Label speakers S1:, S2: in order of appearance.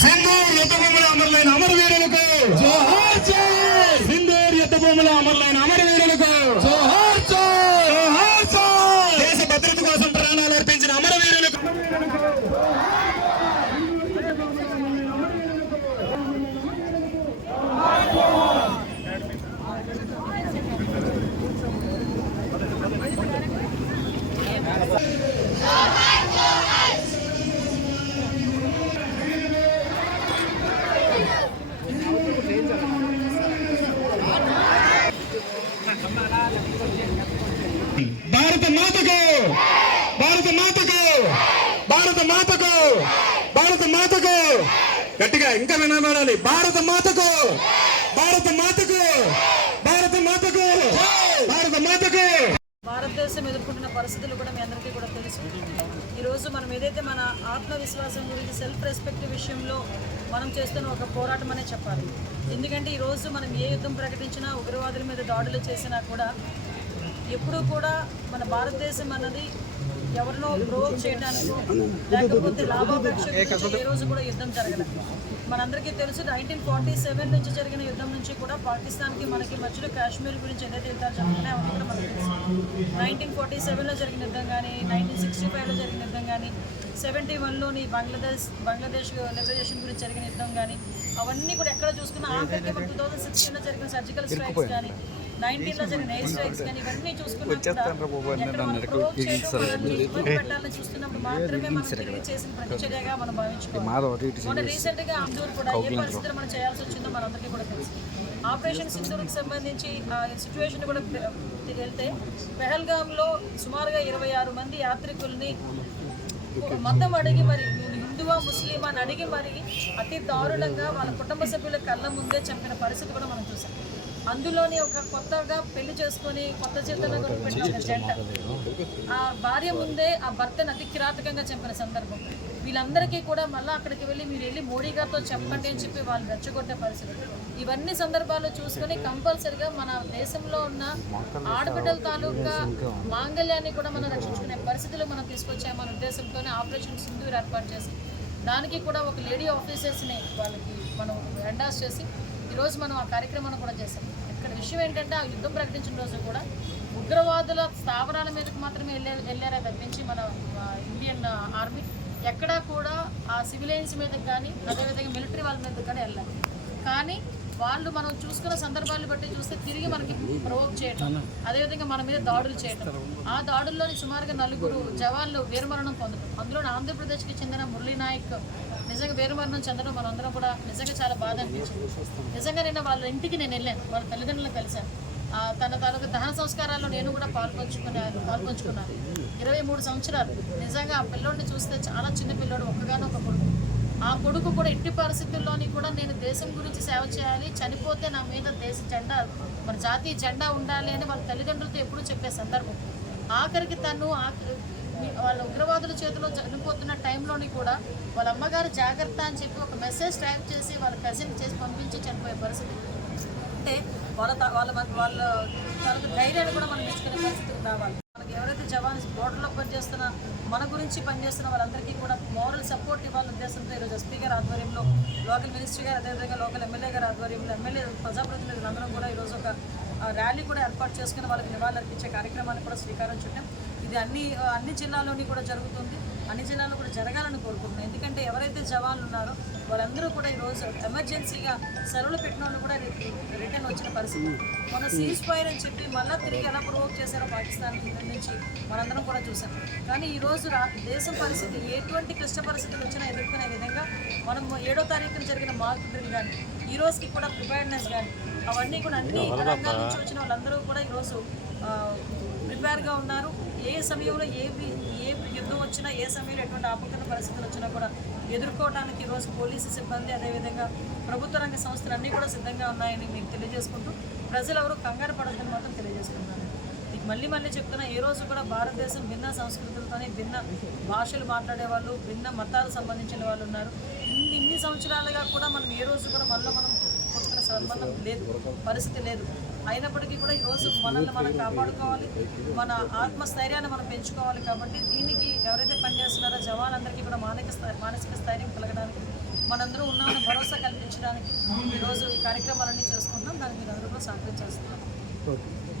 S1: సింధూర్ యుద్ధ భూముల అమరులైన అమరవీరులకు
S2: జోహార్ జై
S1: సింధూర్ యుద్ధ భూముల అమరులైన భారత మాతకు! భారత మాతకు! భారత మాతకు! భారత మాతకు! గట్టిగా ఇంకా వినబడాలి. భారత మాతకు! భారత మాతకు! భారత మాతకు! భారత మాతకు!
S3: భారతదేశం ఎదుర్కొంటున్న పరిస్థితులు కూడా మీ అందరికీ కూడా తెలుసు. ఈరోజు మనం ఏదైతే మన ఆత్మవిశ్వాసం గురించి సెల్ఫ్ రెస్పెక్ట్ విషయంలో మనం చేస్తున్న ఒక పోరాటం అనే చెప్పాలి. ఎందుకంటే ఈరోజు మనం ఏ యుద్ధం ప్రకటించినా ఉగ్రవాదుల మీద దాడులు చేసినా కూడా ఎప్పుడూ కూడా మన భారతదేశం అన్నది ఎవరినో ప్రోవోక్ చేయడానికో లేకపోతే లాభాపేక్ష గురించి ఏ రోజు కూడా యుద్ధం జరగలేదు. మనందరికీ తెలుసు నైన్టీన్ ఫార్టీ సెవెన్ నుంచి జరిగిన యుద్ధం నుంచి కూడా పాకిస్తాన్కి మనకి మధ్యలో కాశ్మీర్ గురించి ఏదైతే యుద్ధాలు జరుగుతున్నాయో అవన్నీ కూడా మనకు తెలుసు. నైన్టీన్ ఫార్టీ సెవెన్లో జరిగిన యుద్ధం కానీ నైన్టీన్ సిక్స్టీ ఫైవ్లో జరిగిన యుద్ధం కానీ సెవెంటీ వన్లోని బంగ్లాదేశ్ బంగ్లాదేశ్ లిబరేషన్ గురించి జరిగిన యుద్ధం కానీ అవన్నీ కూడా ఎక్కడ చూసుకున్నా ఆఖరికి టూ థౌసండ్ సిక్స్టీన్లో జరిగిన సర్జికల్ స్ట్రైక్స్ కానీ నైన్టీన్లో జరిగిన ఎయిర్ స్ట్రైక్స్ కానీ ఇవన్నీ చూసుకున్నా పెట్టాలని చూస్తున్నప్పుడు మాత్రమే మనం తిరిగి చేసిన ప్రతిచర్యగా మనం భావించుకోవాలి. మొన్న రీసెంట్గా అందరూ కూడా ఏ పరిస్థితులు మనం చేయాల్సి వచ్చిందో మనందరికీ కూడా తెలుసు. ఆపరేషన్ సింధూర్కి సంబంధించి సిచ్యువేషన్ కూడా వెళ్తే సుమారుగా ఇరవై ఆరు మంది యాత్రికుల్ని మతం అడిగి మరి హిందువా ముస్లిమా అని అడిగి మరి అతి దారుణంగా వాళ్ళ కుటుంబ సభ్యుల కళ్ళ ముందే చంపిన పరిస్థితి కూడా మనం చూసాం. అందులోని ఒక కొత్తగా పెళ్ళి చేసుకొని కొత్త చేతన పెట్టిన ఒక జంట. ఆ భార్య ముందే ఆ భర్తను అతి కిరాతకంగా చంపిన సందర్భం. వీళ్ళందరికీ కూడా మళ్ళీ అక్కడికి వెళ్ళి మీరు వెళ్ళి మోడీ గారితో చెప్పండి అని చెప్పి వాళ్ళు రెచ్చగొట్టే పరిస్థితి ఇవన్నీ సందర్భాలు చూసుకొని కంపల్సరిగా మన దేశంలో ఉన్న ఆడబిడ్డల తాలూకా మాంగళ్యాన్ని కూడా మనం రక్షించుకునే పరిస్థితులు మనం తీసుకొచ్చామన్న ఉద్దేశంతోనే ఆపరేషన్ సింధూర్ ఏర్పాటు చేసి దానికి కూడా ఒక లేడీ ఆఫీసర్స్ని వాళ్ళకి మనం ఎండాస్ చేసి ఈరోజు మనం ఆ కార్యక్రమాన్ని కూడా చేసాం ఇక్కడ విషయం ఏంటంటే ఆ యుద్ధం ప్రకటించిన రోజు కూడా ఉగ్రవాదుల స్థావరాల మీదకి మాత్రమే వెళ్ళే వెళ్ళారే తప్పించి మన ఇండియన్ ఆర్మీ ఎక్కడా కూడా ఆ సివిలియన్స్ మీద కానీ అదేవిధంగా మిలిటరీ వాళ్ళ మీద కానీ వెళ్ళాలి కానీ వాళ్ళు మనం చూసుకున్న సందర్భాలు బట్టి చూస్తే తిరిగి మనకి ప్రొవోక్ చేయటం అదేవిధంగా మన మీద దాడులు చేయటం. ఆ దాడుల్లోని సుమారుగా నలుగురు జవాన్లు వీరమరణం పొందడం అందులో ఆంధ్రప్రదేశ్కి చెందిన మురళీ నాయక్ నిజంగా వీరమరణం చెందడం మనందరం కూడా నిజంగా చాలా బాధ అనిపించింది. నిజంగా నిన్న వాళ్ళ ఇంటికి నేను వెళ్ళాను. వాళ్ళ తల్లిదండ్రులను కలిశాను. తన తనకు దహన సంస్కారాల్లో నేను కూడా పాల్పంచుకున్నాను పాల్పంచుకున్నాను. ఇరవై మూడు సంవత్సరాలు. నిజంగా ఆ పిల్లోడిని చూస్తే చాలా చిన్న పిల్లోడు ఒక్కగానో ఒక కొడుకు. ఆ కొడుకు కూడా ఎట్టి పరిస్థితుల్లోని కూడా నేను దేశం గురించి సేవ చేయాలి చనిపోతే నా మీద దేశ జెండా మన జాతీయ జెండా ఉండాలి అని వాళ్ళ తల్లిదండ్రులతో ఎప్పుడూ చెప్పే సందర్భం. ఆఖరికి తను వాళ్ళ ఉగ్రవాదుల చేతిలో చనిపోతున్న టైంలోని కూడా వాళ్ళ అమ్మగారు జాగ్రత్త అని చెప్పి ఒక మెసేజ్ టైప్ చేసి వాళ్ళ కజిన్ చేసి పంపించి చనిపోయే పరిస్థితి. అంటే వాళ్ళ త- వాళ్ళ మన- వాళ్ళ తనకు ధైర్యాన్ని కూడా మనం ఇచ్చుకునే పరిస్థితికి రావాలి. మనకి ఎవరైతే జవాన్స్ బోర్డర్లో పనిచేస్తున్న మన గురించి పనిచేస్తున్న వాళ్ళందరికీ కూడా మోరల్ సపోర్ట్ ఇవ్వాలనే ఉద్దేశంతో ఈరోజు ఎస్పీ గారి ఆధ్వర్యంలో లోకల్ మినిస్టర్ గారు అదేవిధంగా లోకల్ ఎమ్మెల్యే గారి ఆధ్వర్యంలో ఎమ్మెల్యే ప్రజాప్రతినిధులందరం కూడా ఈరోజు ఒక ర్యాలీ కూడా ఏర్పాటు చేసుకుని వాళ్ళకి నివాళులర్పించే కార్యక్రమాన్ని కూడా శ్రీకారం చుట్టాం. ఇది అన్ని అన్ని జిల్లాల్లోని కూడా జరుగుతుంది. అన్ని జిల్లాల్లో కూడా జరగాలని కోరుకుంటున్నాం. ఎందుకంటే ఎవరైతే జవాన్లు ఉన్నారో వాళ్ళందరూ కూడా ఈరోజు ఎమర్జెన్సీగా సెలవులు పెట్టిన వాళ్ళు కూడా రిటర్న్ వచ్చిన పరిస్థితి. మన సీజ్ ఫైర్ అని చెప్పి మళ్ళీ తిరిగి ఎలా ప్రొవోక్ చేశారో పాకిస్తాన్ నుంచి మనందరం కూడా చూసాం. కానీ ఈరోజు రా దేశం పరిస్థితి ఎటువంటి క్లిష్ట పరిస్థితులు వచ్చినా ఎదుర్కొనే విధంగా మనం ఏడో తారీఖున జరిగిన మార్క్ డ్రిల్ కానీ ఈ రోజుకి కూడా ప్రిపేర్నెస్ కానీ అవన్నీ కూడా అన్ని రంగాల నుంచి వచ్చిన వాళ్ళందరూ కూడా ఈరోజు ప్రిపేర్గా ఉన్నారు. ఏ సమయంలో ఏ ఏ యుద్ధం వచ్చినా ఏ సమయంలో ఎటువంటి ఆపత్కర పరిస్థితులు వచ్చినా కూడా ఎదుర్కోవడానికి ఈరోజు పోలీసు సిబ్బంది అదేవిధంగా ప్రభుత్వ రంగ సంస్థలు అన్నీ కూడా సిద్ధంగా ఉన్నాయని మీకు తెలియజేసుకుంటూ ప్రజలు ఎవరు కంగారు పడద్దని మాత్రం తెలియజేసుకుంటున్నాను. మీకు మళ్ళీ మళ్ళీ చెప్తున్నా ఏ రోజు కూడా భారతదేశం భిన్న సంస్కృతులతోనే భిన్న భాషలు మాట్లాడే వాళ్ళు భిన్న మతాలకు సంబంధించిన వాళ్ళు ఉన్నారు. ఇన్ని ఇన్ని సంవత్సరాలుగా కూడా మనం ఏ రోజు కూడా మళ్ళీ మనం కొట్టుకునే సంబంధం లేదు పరిస్థితి లేదు. అయినప్పటికీ కూడా ఈరోజు మనల్ని మనం కాపాడుకోవాలి మన ఆత్మస్థైర్యాన్ని మనం పెంచుకోవాలి కాబట్టి దీనికి ఎవరైతే పనిచేస్తున్నారో జవాన్లందరికీ కూడా మానసిక మానసిక స్థైర్యం కలగడానికి మనందరూ ఉన్నామని భరోసా కల్పించడానికి ఈరోజు ఈ కార్యక్రమాలన్నీ చేసుకుంటున్నాం. దానికి మీరు అందరూ కూడా సహకరించేస్తున్నాం